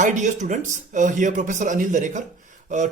Hi dear students, here Professor Anil Darekar.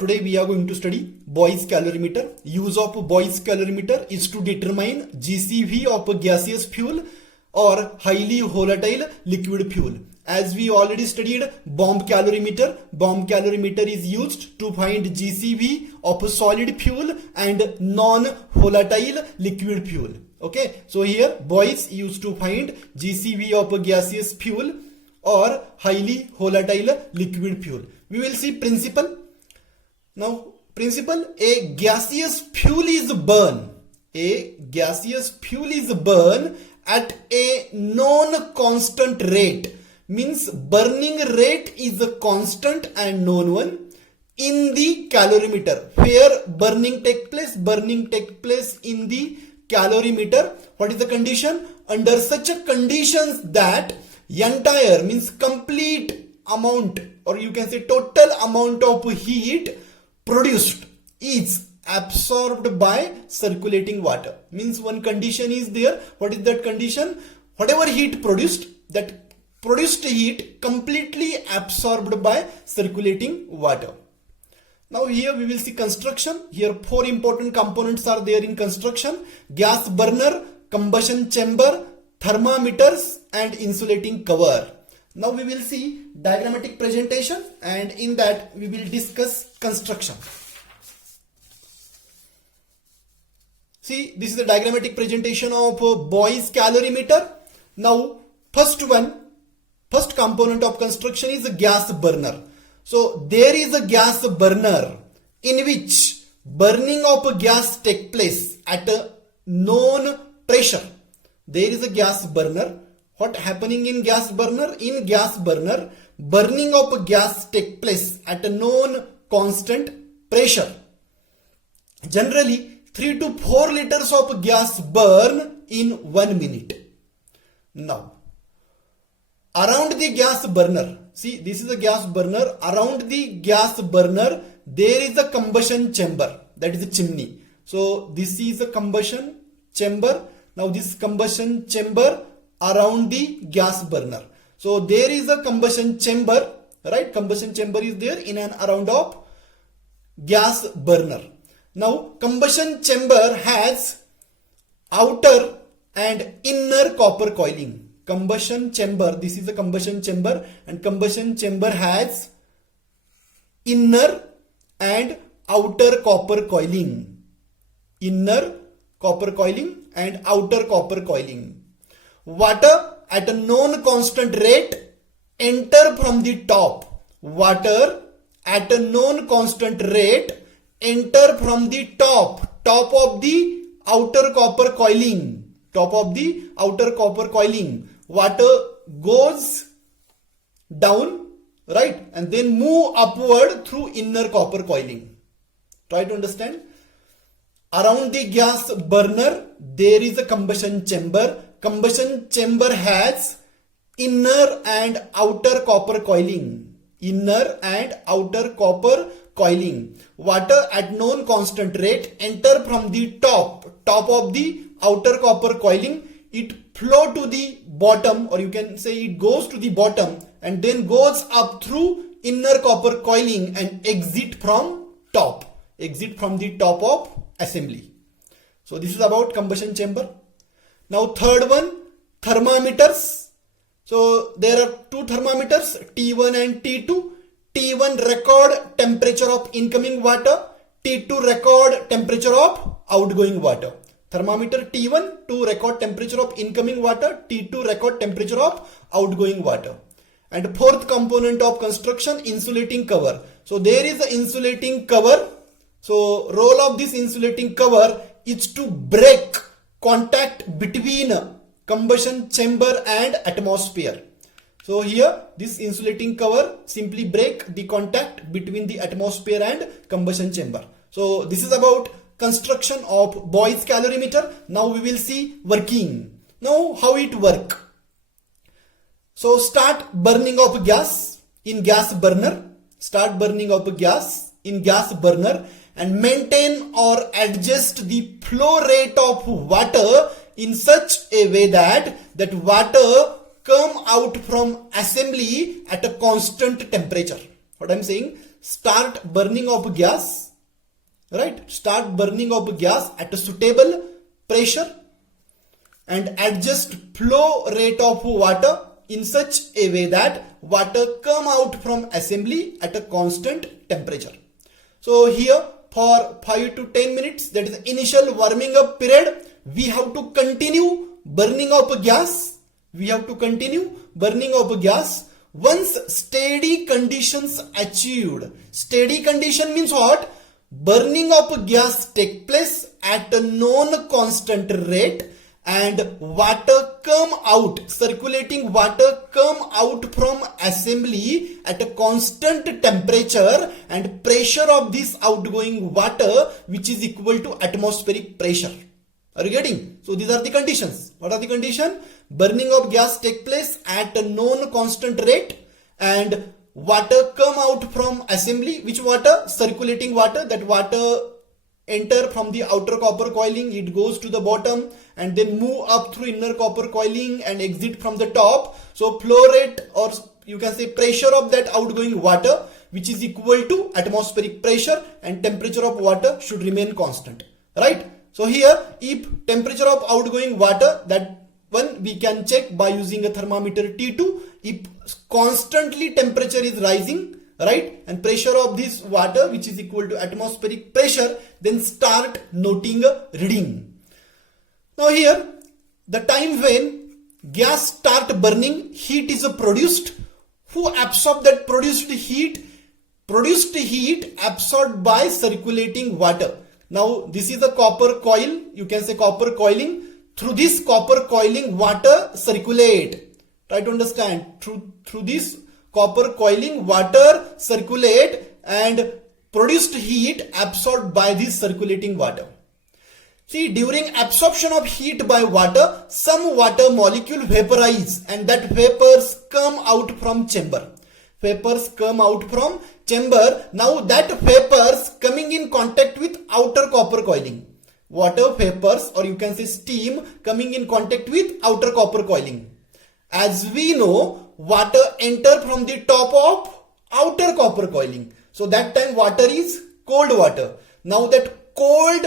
Today we are going to study Boy's calorimeter. Use of Boy's calorimeter is to determine GCV of a gaseous fuel or highly volatile liquid fuel. As we already studied bomb calorimeter is used to find GCV of a solid fuel and non-volatile liquid fuel. Okay, so here Boy's used to find GCV of a gaseous fuel or highly volatile liquid fuel. We will see principle. Now, principle: a gaseous fuel is burned. A gaseous fuel is burned at a non-constant rate. Means burning rate is a constant and known one in the calorimeter. Where burning take place? Burning take place in the calorimeter. What is the condition? Under such a conditions that entire means complete amount, or you can say total amount of heat produced is absorbed by circulating water. Means one condition is there. What is that condition? Whatever heat produced, that produced heat completely absorbed by circulating water. Now here we will see construction. Here four important components are there in construction: gas burner, combustion chamber, thermometers and insulating cover. Now we will see diagrammatic presentation, and in that we will discuss construction. See, this is the diagrammatic presentation of Boy's calorimeter. Now first component of construction is a gas burner. So there is a gas burner in which burning of a gas take place at a known pressure. There is a gas burner. What happening in gas burner? In gas burner, burning of a gas take place at a known constant pressure. Generally 3 to 4 liters of gas burn in 1 minute. Now, around the gas burner, see, this is a gas burner. Around the gas burner, there is a combustion chamber, that is a chimney. So this is a combustion chamber. Now this combustion chamber around the gas burner. So there is a combustion chamber, right? Combustion chamber is there in and around of gas burner. Now combustion chamber has outer and inner copper coiling. Combustion chamber, this is a combustion chamber, and combustion chamber has inner and outer copper coiling. Inner copper coiling and outer copper coiling. Water at a known constant rate enter from the top. Water at a known constant rate enter from the top of the outer copper coiling. Top of the outer copper coiling. Water goes down, right, and then move upward through inner copper coiling. Try to understand. Around the gas burner, there is a combustion chamber. Combustion chamber has inner and outer copper coiling. Inner and outer copper coiling. Water at known constant rate enter from the top of the outer copper coiling. It flow to the bottom, or you can say it goes to the bottom and then goes up through inner copper coiling and exit from top. Exit from the top of assembly. So this is about combustion chamber. Now third one, thermometers. So there are two thermometers, T1 and T2. T1 record temperature of incoming water. T2 record temperature of outgoing water. Thermometer T1 to record temperature of incoming water. T2 record temperature of outgoing water. And fourth component of construction, insulating cover. So there is an insulating cover. So role of this insulating cover is to break contact between combustion chamber and atmosphere. So here this insulating cover simply break the contact between the atmosphere and combustion chamber. So this is about construction of Boy's calorimeter. Now we will see working. Now how it work. So start burning of gas in gas burner. Start burning of gas in gas burner and maintain or adjust the flow rate of water in such a way that water come out from assembly at a constant temperature. What I'm saying, start burning of gas, right? Start burning of gas at a suitable pressure and adjust flow rate of water in such a way that water come out from assembly at a constant temperature. So here for 5 to 10 minutes, that is the initial warming up period, we have to continue burning of gas. We have to continue burning of gas. Once steady conditions achieved, steady condition means what? Burning of gas take place at a known constant rate and water come out, circulating water come out from assembly at a constant temperature and pressure of this outgoing water which is equal to atmospheric pressure. Are you getting? So these are the conditions. What are the conditions? Burning of gas take place at a known constant rate and water come out from assembly. Which water? Circulating water. That water enter from the outer copper coiling, it goes to the bottom and then move up through inner copper coiling and exit from the top. So flow rate, or you can say pressure of that outgoing water, which is equal to atmospheric pressure, and temperature of water should remain constant, right? So here, if temperature of outgoing water, that one we can check by using a thermometer T2, if constantly temperature is rising, right, and pressure of this water which is equal to atmospheric pressure, then start noting a reading. Now here, the time when gas start burning, heat is produced. Who absorb that produced heat? Produced heat absorbed by circulating water. Now this is a copper coil, you can say copper coiling. Through this copper coiling, water circulate. Try to understand. Through this copper coiling, water circulate and produced heat absorbed by this circulating water. See, during absorption of heat by water, some water molecule vaporize and that vapors come out from chamber. Vapors come out from chamber. Now that vapors coming in contact with outer copper coiling. Water vapors, or you can say steam, coming in contact with outer copper coiling. As we know, water enter from the top of outer copper coiling. So that time water is cold water. Now that cold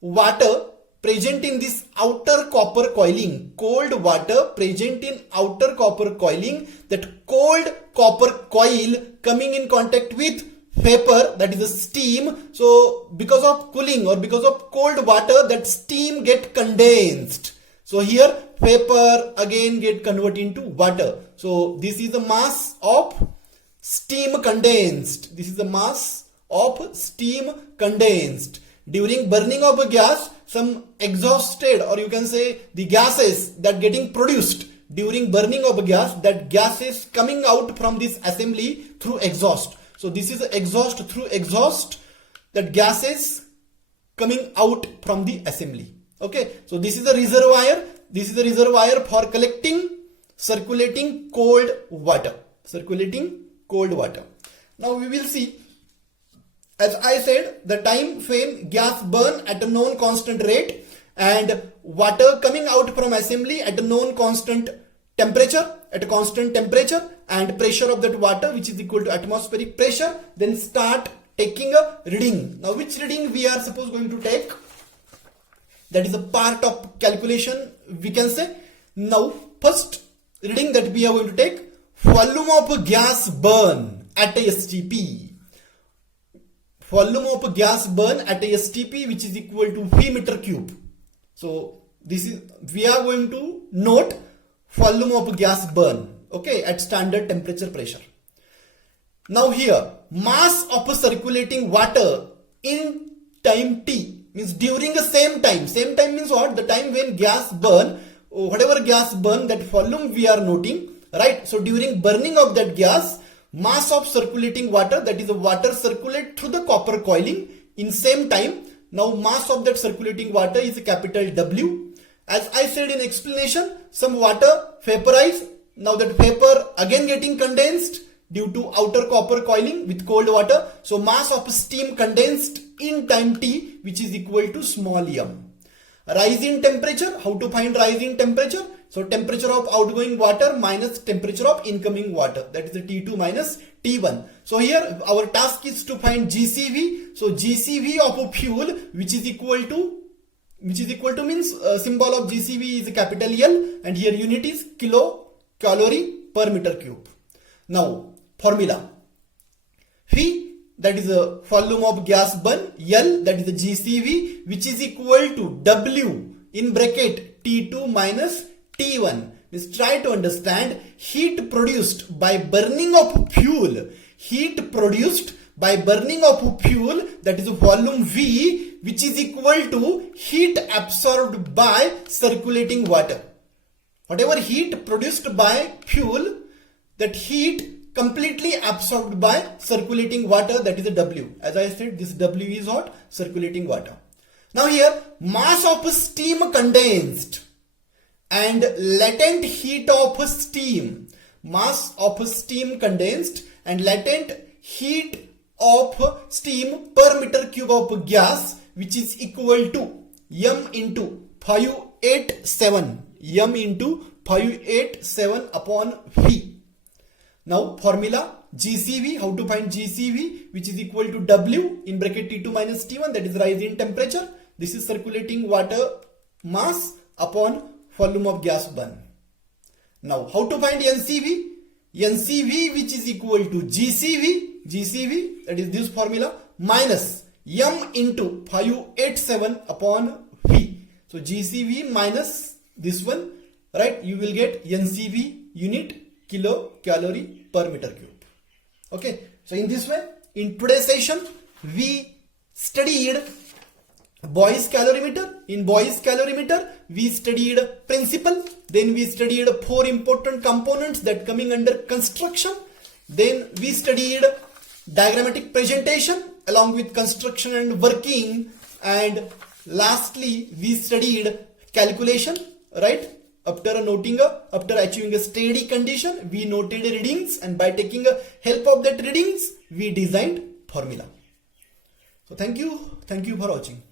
water present in this outer copper coiling, cold water present in outer copper coiling, that cold copper coil coming in contact with vapor, that is a steam. So because of cooling or because of cold water, that steam get condensed. So here vapor again get converted into water. So this is the mass of steam condensed. This is the mass of steam condensed. During burning of a gas, some exhausted, or you can say the gases that getting produced during burning of a gas, that gases coming out from this assembly through exhaust. So this is exhaust, through exhaust, that gases coming out from the assembly. Okay, so this is a reservoir. This is a reservoir for collecting circulating cold water. Circulating cold water. Now we will see. As I said, the time when gas burn at a known constant rate and water coming out from assembly at a known constant temperature, and pressure of that water which is equal to atmospheric pressure, then start taking a reading. Now which reading we are supposed going to take? That is a part of calculation, we can say. Now first reading that we are going to take, volume of gas burn at a STP. Volume of gas burn at a STP which is equal to V meter cube. So this is, we are going to note volume of gas burn, okay, at standard temperature pressure. Now here, mass of circulating water in time T, means during the same time means what? The time when gas burn, whatever gas burn, that volume we are noting, right? So during burning of that gas, mass of circulating water, that is the water circulate through the copper coiling in same time. Now mass of that circulating water is a capital W. As I said in explanation, some water vaporize. Now that vapor again getting condensed due to outer copper coiling with cold water. So mass of steam condensed in time T which is equal to small m. Rise in temperature, how to find rise in temperature? So temperature of outgoing water minus temperature of incoming water, that is the T2 minus T1. So here our task is to find GCV. So GCV of a fuel which is equal to means symbol of GCV is a capital L, and here unit is kilocalorie per meter cube. Now formula, V, that is the volume of gas burn, L, that is the GCV, which is equal to W in bracket T2 minus T1. Let's try to understand heat produced by burning of fuel. Heat produced by burning of fuel, that is volume V, which is equal to heat absorbed by circulating water. Whatever heat produced by fuel, that heat completely absorbed by circulating water, that is the W. As I said, this W is what? Circulating water. Now here, mass of steam condensed and latent heat of steam. Mass of steam condensed and latent heat of steam per meter cube of gas, which is equal to M into 587. M into 587 upon V. Now formula GCV, how to find GCV, which is equal to W in bracket T2 minus T1, that is rise in temperature. This is circulating water mass upon volume of gas burn. Now how to find NCV? NCV, which is equal to GCV, that is this formula, minus M into 587 upon V. So GCV minus this one, right? You will get NCV unit kilocalorie per meter cube. Okay. So in this way, in today's session, we studied Boy's calorimeter. In Boy's calorimeter, we studied principle. Then we studied 4 important components that coming under construction. Then we studied diagrammatic presentation along with construction and working. And lastly, we studied calculation, right? After achieving a steady condition, we noted readings, and by taking a help of that readings, we designed formula. So thank you for watching.